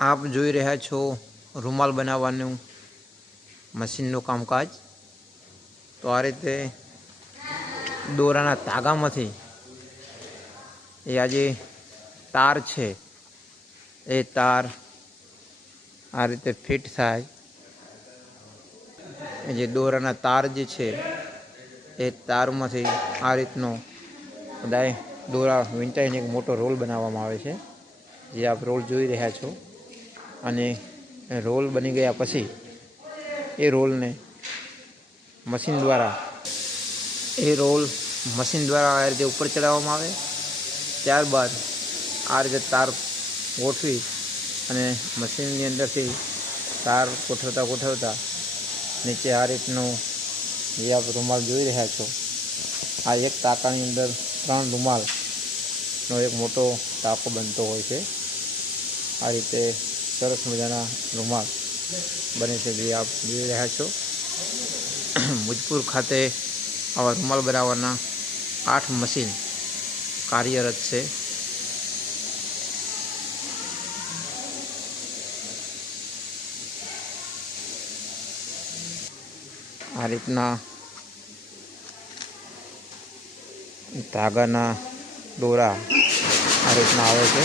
આપ જોઈ રહ્યા છો રૂમાલ બનાવવાનું મશીનનું કામકાજ। તો આ રીતે દોરાના તાગામાંથી એ આ જે તાર છે એ તાર આ રીતે ફિટ થાય। એ જે દોરાના તાર જે છે એ તારમાંથી આ રીતનો બધાય દોરા વીંટાઈને એક મોટો રોલ બનાવવામાં આવે છે, જે આપ રોલ જોઈ રહ્યા છો। અને રોલ બની ગયા પછી એ રોલને મશીન દ્વારા આ રીતે ઉપર ચડાવવામાં આવે। ત્યારબાદ આ રીતે તાર ગોઠવી અને મશીનની અંદરથી તાર ગોઠવતા નીચે આ રીતનું જે આપ રૂમાલ જોઈ રહ્યા છો, આ એક ટાંકાની અંદર 3 રૂમાલનો એક મોટો ટાંકો બનતો હોય છે। આ રીતે સરસ મજાના રૂમાલ બને છે, જે આપ જોઈ રહ્યા છો। મુજપુર ખાતે આવા રૂમાલ બનાવવાના 8 મશીન કાર્યરત છે। આ રીતના ધાગાના દોરા આ રીતના આવે છે।